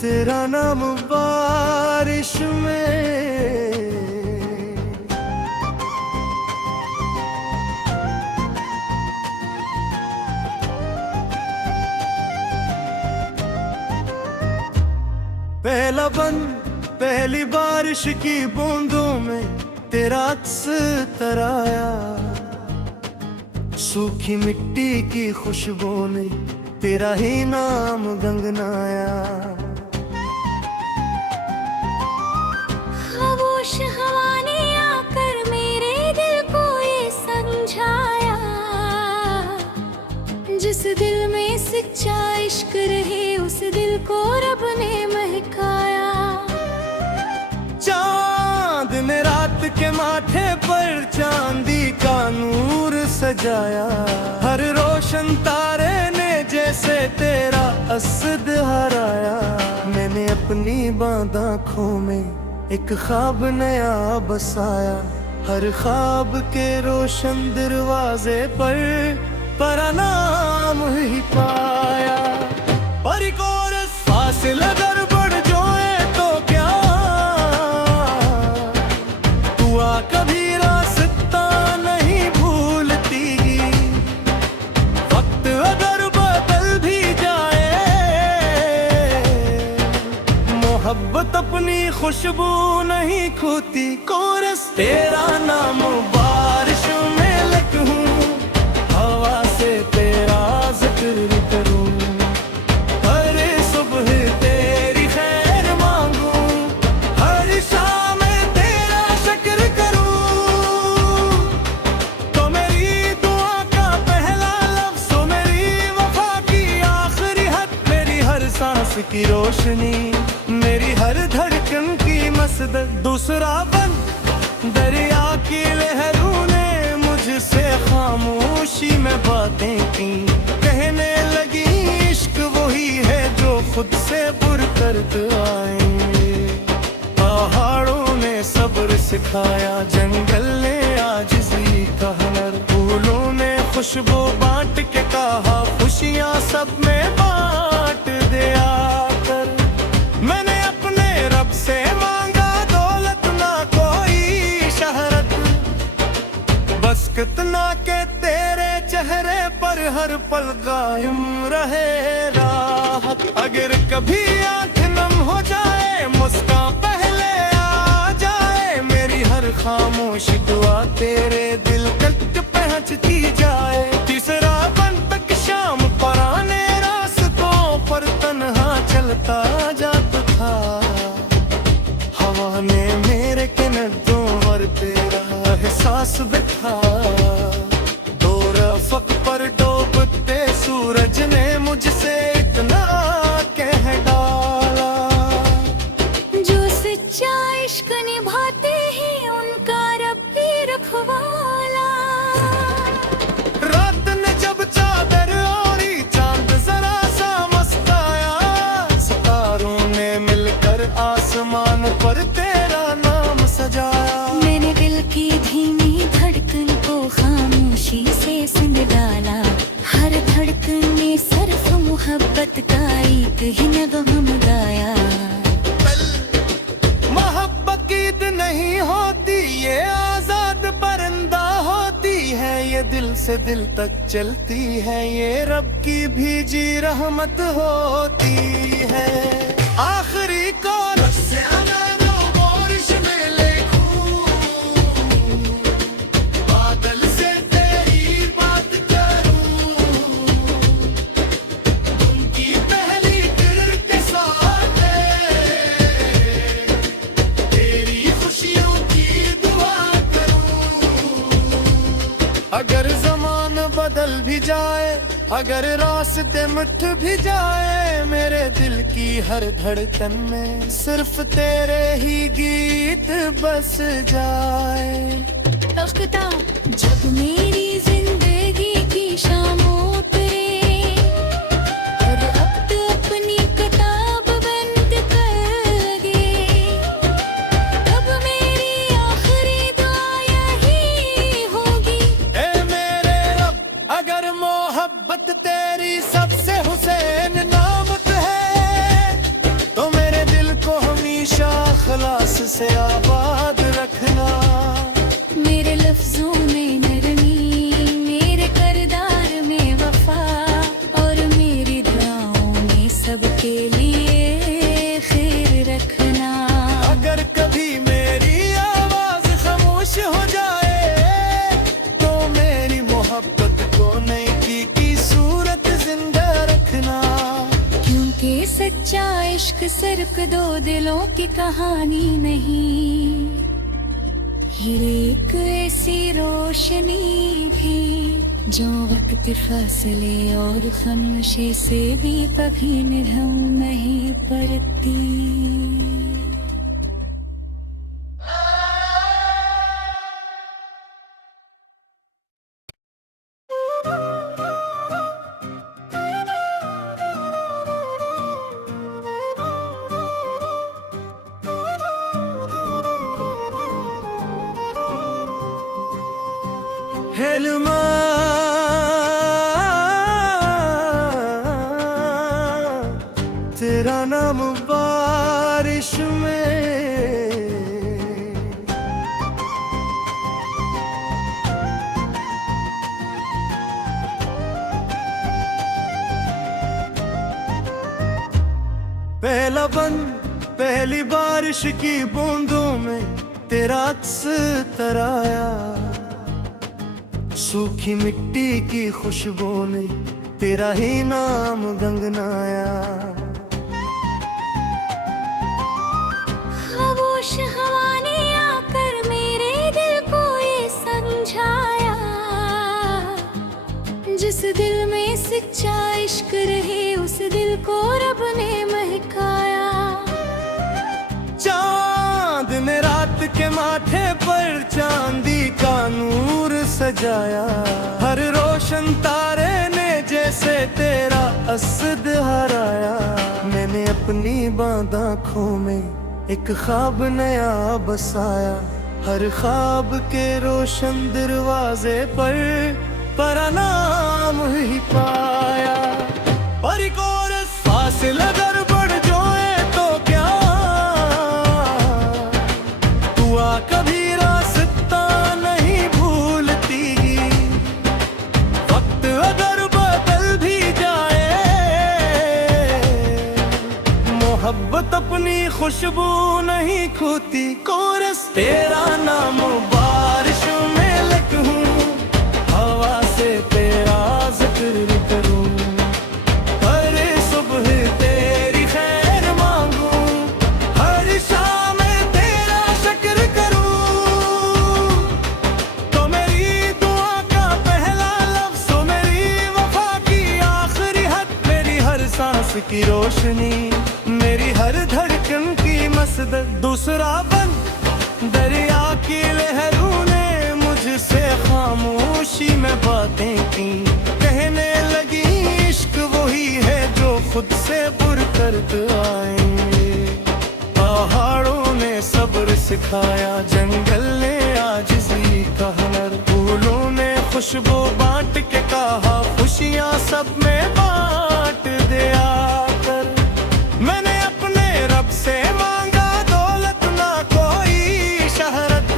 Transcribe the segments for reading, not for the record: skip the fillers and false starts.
तेरा नाम बारिश में पहला बंद पहली बारिश की बूंदों में तेरा अक्स तराया, सूखी मिट्टी की खुशबू ने तेरा ही नाम गंगनाया। खामोश हवा ने आकर मेरे दिल को ये समझाया, जिस दिल में सच्चा इश्क रहे उस दिल को रब ने महकाया। चांद ने रात के माथे पर चांदी का नूर सजाया, हर रोशन तारे ने जैसे तेरा असद हराया। मैंने अपनी बांध आँखों में एक ख्वाब नया बसाया, हर ख्वाब के रोशन दरवाजे पर नाम ही पाया। पर कोरस फासिला अगर बढ़ जाए तो क्या, तू आ कभी रास्ता नहीं भूलती। वक्त अगर बदल भी जाए, मोहब्बत अपनी खुशबू नहीं खोती। कोरस तेरा नाम बारिश में लिखूं, हवा से तेरा जिक्र करूं, हर सुबह तेरी खैर मांगूं, हर शाम तेरा शुक्र करूं। तो मेरी दुआ का पहला लफ्ज़, तो मेरी वफा की आखिरी हद, मेरी हर सांस की रोशनी, मेरी हर धड़कन की मसदद। दूसरा बन दरिया की लहरों ने मुझसे खामोशी में बातें की, कहने लगी इश्क वही है जो खुद से पुरकर्द आए। पहाड़ों ने सब्र सिखाया, जंगल ने आजिज़ी का हुनर, फूलों ने खुशबू बांट के कहा खुशियाँ सब में बांट दिया कर। मैंने अपने रब से मांगा दौलत ना कोई शहरत, बस कितना के तेरे चेहरे पर हर पल कायम रहे राहत। अगर कभी आँख नम हो जाए, मुस्कान पहले आ जाए, मेरी हर खामोश दुआ तेरे दिल तक पहुँचती जाए। तीसरा बन तक शाम पराने रास्तों पर तन्हा चलता जाता था, हवा ने मेरे किनारों पर तेरा एहसास बिठा। दो रफ़क़ पर डूबते सूरज ने मुझसे इतना कह डाला, जो सच्चा इश्क निभाते हैं उनका रब भी रखवाला। रात ने जब चादर ओढ़ी, चांद जरा सा मस्ताया, सितारों ने मिलकर आसमान पर तेरा नाम सजाया। मैंने दिल की धीमी धड़कन को खामोशी से संग डाला, हर धड़कन में सिर्फ मोहब्बत का एक ही नगम गाया। मोहब्बत की ईद नहीं होती, ये आजाद परिंदा होती है, ये दिल से दिल तक चलती है, ये रब की भेजी रहमत होती है। आखिरी कोरस से अगर बारिश में लिखूं, बादल से तेरी बात करूं, उनकी पहली किरण के साथ तेरी खुशियों की दुआ करूं। अगर ज़माना बदल भी जाए, अगर रास्ते मिट भी जाए, मेरे दिल की हर धड़कन में सिर्फ तेरे ही गीत बस जाए। तख्ता जब मेरी जिंदगी की शामों पे, और अब तो अपनी किताब बंद कर लगे, तब मेरी आखिरी दुआ यही होगी। ए मेरे रब, अगर नेकी की सूरत जिंदा रखना। क्योंकि सच्चा इश्क सिर्फ दो दिलों की कहानी नहीं, ये एक ऐसी रोशनी थी जो वक्त फासले और खामोशी से भी कभी निधम नहीं पड़ती। हेलमा तेरा नाम बारिश में, पहला बंद पहली बारिश की बूंदों में तेरा अक्स तराया। सूखी मिट्टी की खुशबू ने तेरा ही नाम गंगनाया। खामोश हवा ने आकर मेरे दिल को ये समझाया, जिस दिल में सच्चा इश्क रहे उस दिल को रब ने महकाया। चांद ने रात के माथे पर चांदी का नूर सजाया। हर रोशन तारे ने जैसे तेरा असद हराया। मैंने अपनी बांध आँखों में एक ख्वाब नया बसाया। हर ख्वाब के रोशन दरवाजे पर नाम ही पाया। पर एक और फासला अगर बढ़ जाए तो क्या हुआ, कभी रास्ता नहीं भूलती। वक्त अगर बदल भी जाए, मोहब्बत अपनी खुशबू नहीं खोती। कोरस तेरा नाम बारिश में लिखूं, हवा से तेरा जिक्र करूं। हर सुबह तेरी खैर मांगूं, हर शाम तेरा शुक्र करूं। तो मेरी दुआ का पहला लफ्ज़, तो मेरी वफा की आखिरी हद, मेरी हर सांस की रोशनी, मेरी हर धड़कन की मसदद। दूसरा बंद दरिया की लहरों ने मुझसे खामोशी में बातें की। कहने लगी इश्क वही है जो खुद से पुरकर्द आए। पहाड़ों ने सब्र सिखाया, जंगल ने आजिज़ी का हुनर। फूलों ने खुशबू बांट के कहा खुशियाँ सब में बांट दिया कर। मैंने अपने रब से मांगा दौलत ना कोई शहरत,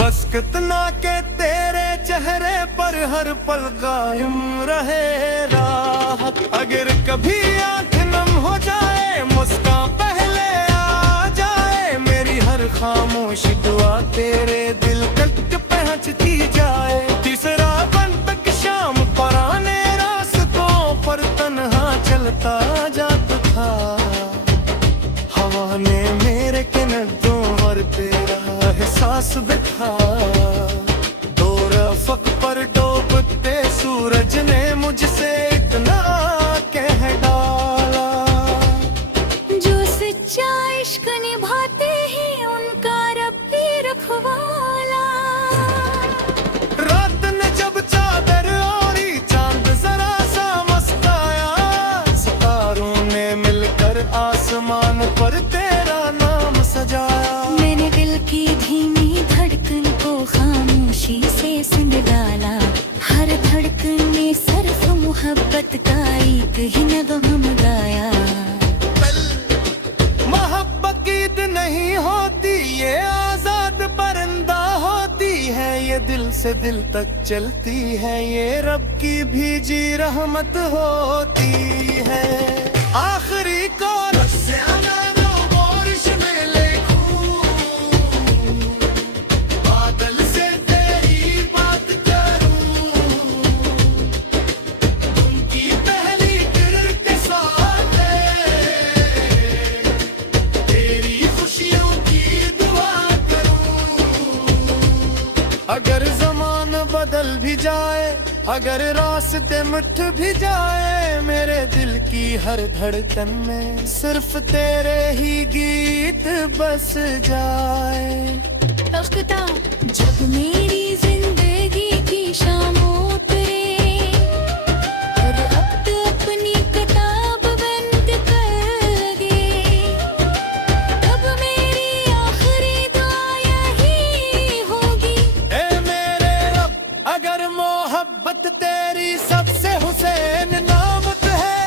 बस कितना के तेरे चेहरे पर हर पल कायम रहे राहत। अगर कभी आँख नम हो जाए, मुस्कान पहले आ जाए, मेरी हर खामोशी दुआ तेरे दिल तक पहुँचती जाए। तीसरा बन तक शाम पुराने रास्तों पर तन्हा चलता जाता था। हवा ने मेरे किनारों पर तेरा एहसास बिठा। दो रफ़क़ पर डूबते सूरज ने मुझसे इतना कह डाला। जो सच्चा इश्क निभाते हैं उनका रब भी रखवाला। रात ने जब चादर ओढ़ी, चांद जरा सा मुस्काया। सितारों ने मिलकर आसमान पर तेरा नाम सजाया। मैंने दिल की धीमी धड़कन को खामोशी से सुन डाला। हर धड़कन में सिर्फ मोहब्बत का एक ही नगम गाया। मोहब्बत की ईद नहीं होती, ये आजाद परिंदा होती है। ये दिल से दिल तक चलती है, ये रब की भेजी रहमत होती है। आखिरी को से बारिश में लिखूं, बादल से तेरी बात करूं। अगर रास्ते मिट भी जाए मेरे दिल की हर धड़कन में, सिर्फ तेरे ही गीत बस जाए। जब मेरी जिंदगी की शामों उतरे और अब अपनी किताब बंद कर लगे, तब मेरी आखिरी दुआ यही होगी, ए मेरे रब, अगर मोहब्बत तेरी सबसे हुसैन नामत है,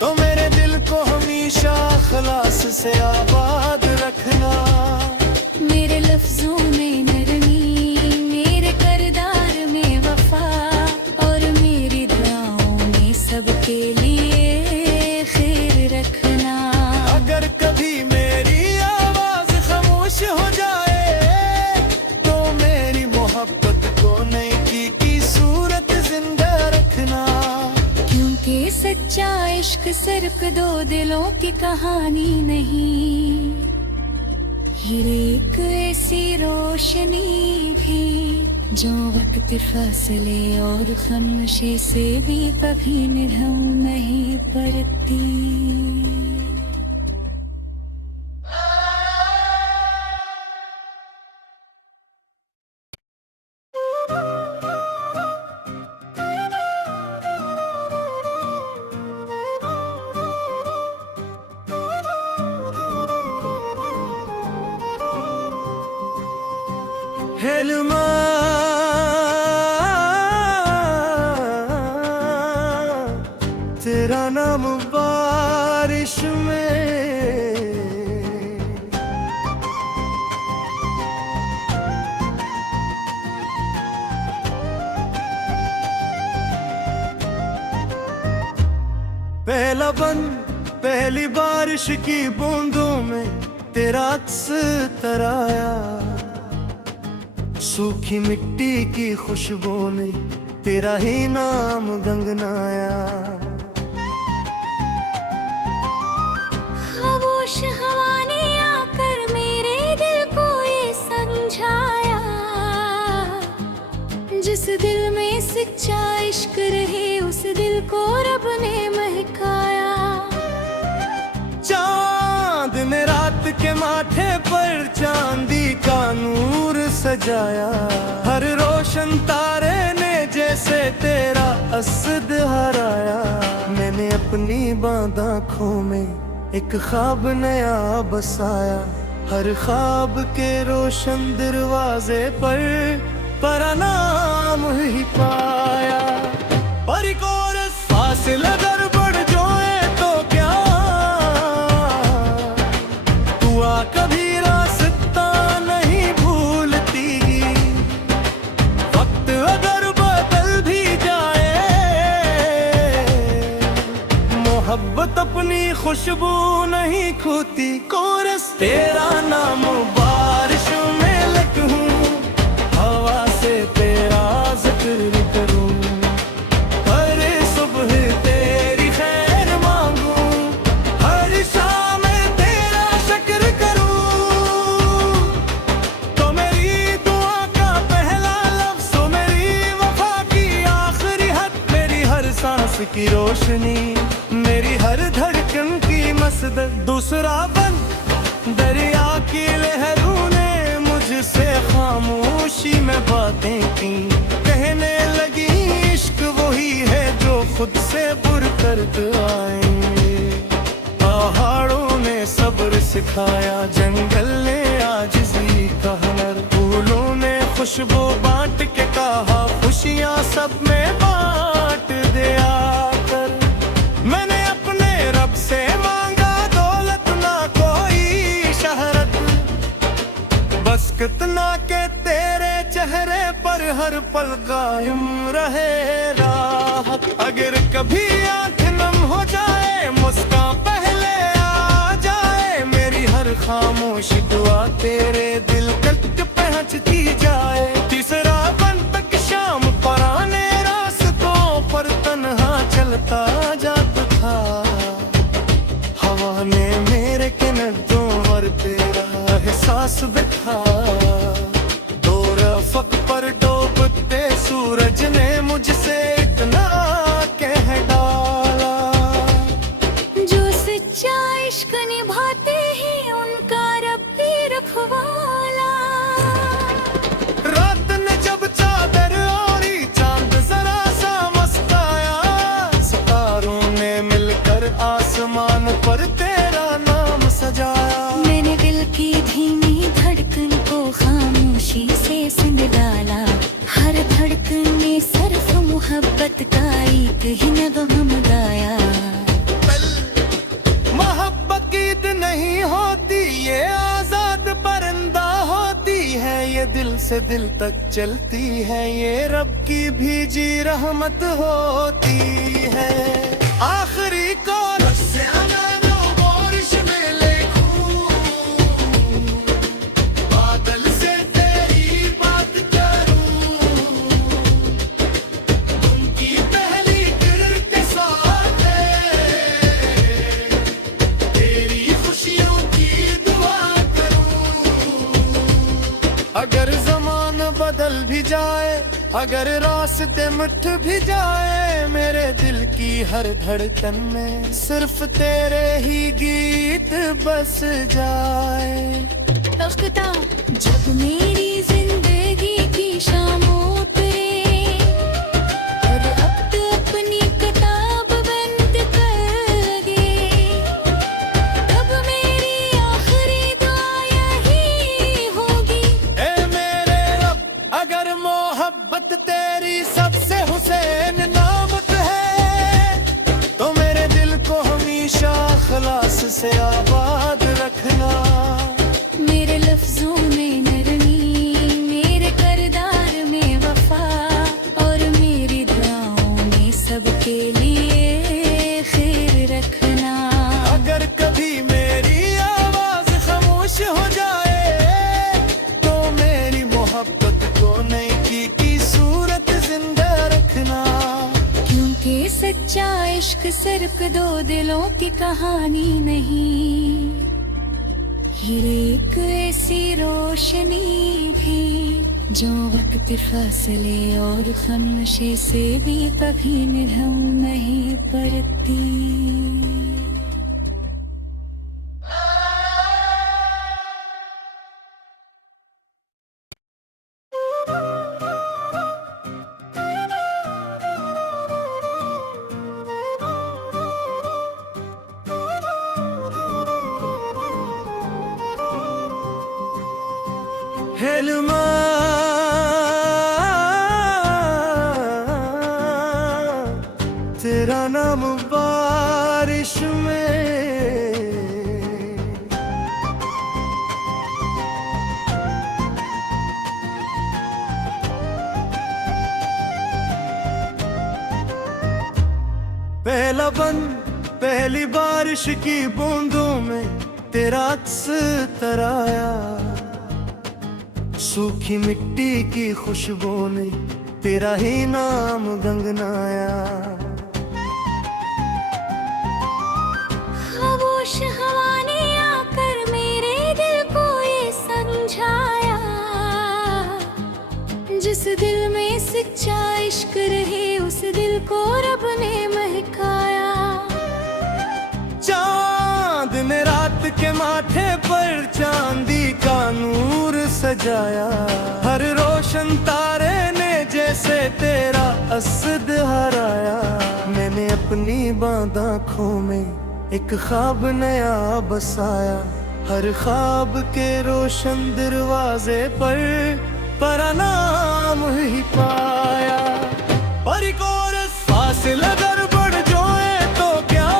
तो मेरे दिल को हमेशा खलास से आबाद रखना। मेरे लफ्जों में नरमी, मेरे करदार में वफा, और मेरी दुआओं में सबके लिए खैर रखना। अगर कभी मेरी आवाज खामोश हो जाए, तो मेरी मोहब्बत को नेकी की सूरत जिंदा रखना। क्योंकि सच्चा इश्क सिर्फ दो दिलों की कहानी नहीं, ये एक ऐसी रोशनी भी जो वक्त फासले और खामोशी से भी कभी निभम नहीं पड़ती। हेलमा तेरा नाम बारिश में, पहला बंद पहली बारिश की बूंदों में तेरा अक्स तराया, सूखी मिट्टी की खुशबू ने तेरा ही नाम गंगनाया। खामोश हवा ने आकर मेरे दिल को ये समझाया, जिस दिल में सच्चा इश्क रहे उस दिल को रब ने महकाया। चांद ने रात के माथे पर चांदी का नूर सजाया, हर रोशन तारे ने जैसे तेरा असद हराया। मैंने अपनी बांध आँखों में एक ख्वाब नया बसाया, हर ख्वाब के रोशन दरवाजे पर नाम ही पाया। पर एक और फासला दर बढ़ जाए तो क्या, तू आ कभी रास्ता नहीं भूलती, वक्त अगर बदल भी जाए, मोहब्बत अपनी खुशबू नहीं खोती। कोरस तेरा नाम बारिश में लिखूं, हवा से तेरा जिक्र करूं, हर सुबह तेरी खैर मांगूं, हर शाम तेरा शुक्र करूं। तो मेरी दुआ का पहला लफ्ज़, तो मेरी वफा की आखिरी हद, मेरी हर सांस की रोशनी, मेरी हर धड़कन की मसदद। दूसरा बंद दरिया की लहरों ने मुझसे खामोशी में बातें की, कहने लगी इश्क वही है जो खुद से पुरकर्द आएंगे। पहाड़ों ने सब्र सिखाया, जंगल ने आजिज़ी का हुनर, फूलों ने खुशबू बांट के कहा खुशियाँ सब में बांट दिया कर। मैंने अपने रब से मांगा दौलत ना कोई शहरत, बस कितना के तेरे चेहरे पर हर पल कायम रहे राहत। अगर कभी आँख नम हो जाए, मुस्कान पहले आ जाए, मेरी हर खामोश दुआ तेरे दिल तक पहुँचती जाए। तीसरा बन तक शाम पराने रास्तों पर तन्हा चलता जाता था, हवा ने मेरे किनारों पर तेरा एहसास बिठा। दो रफ़क़ पर डूबते सूरज ने मुझे मोहब्बत का एक ही नगम गाया। मोहब्बत की ईद नहीं होती, ये आजाद परिंदा होती है, ये दिल से दिल तक चलती है, ये रब की भेजी रहमत होती है। आखिरी कोरस से अनानो बारिश में लिखूं, बादल से तेरी बात करूं, उनकी पहली किरण के साथ तेरी खुशियों की दुआ करूं। अगर ज़माना बदल भी जाए, अगर रास्ते मिट भी जाए, मेरे दिल की हर धड़कन में सिर्फ तेरे ही गीत बस जाए। जब मेरी जिंदगी की शाम उतरे और अब अपनी किताब बंद कर लगे, तब मेरी आखिरी दुआ यही होगी। ए मेरे रब, अगर मोहब्बत तेरी सबसे हुसैन नामत है, तो मेरे दिल को हमेशा खलास से आबाद रखना। मेरे लफ्जों में नरमी, मेरे करदार में वफा, और मेरी दुआओं में सबके लिए खैर रखना। अगर कभी मेरी आवाज खामोश हो जाए, तो मेरी मोहब्बत को नेकी की सूरत जिंदा रखना। क्योंकि सच्चा इश्क सिर्फ दो दिलों की कहानी नहीं, ये एक ऐसी रोशनी थी जो वक्त फासले और खामोशी से भी कभी निधम नहीं पड़ती। हेलमा तेरा नाम बारिश में, पहला बंद पहली बारिश की बूंदों में तेरा अक्स तराया, सूखी मिट्टी की खुशबू ने तेरा ही नाम गंगनाया। खामोश हवा ने आकर मेरे दिल को ये समझाया, जिस दिल में सच्चा इश्क रहे उस दिल को रब ने महकाया। चांद ने रात के माथे पर चांदी का नूर सजाया, हर रोशन तारे ने जैसे तेरा असद हराया। मैंने अपनी बांध आँखों में एक ख्वाब नया बसाया, हर ख्वाब के रोशन दरवाजे पर नाम ही पाया। और एक और फासिला अगर बढ़ जाए तो क्या,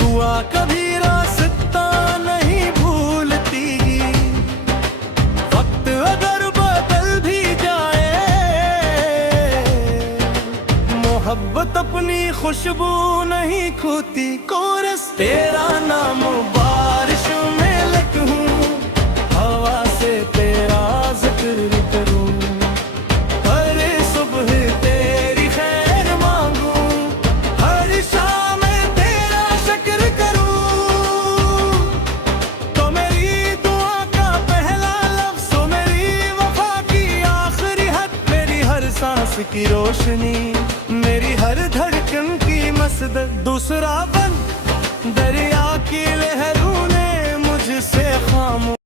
दुआ कभी रास्ता नहीं भूलती, वक्त अगर बदल भी जाए, मोहब्बत अपनी खुशबू नहीं खोती। कोरस तेरा नाम बारिश में लिखूं, हवा से तेरा जिक्र करूं, हर सुबह तेरी खैर मांगूं, हर शाम तेरा शुक्र करूं। तो मेरी दुआ का पहला लफ्ज़, तो मेरी वफा की आखिरी हद, मेरी हर सांस की रोशनी, मेरी हर धड़कन की मसदद। दूसरा बंद दरिया की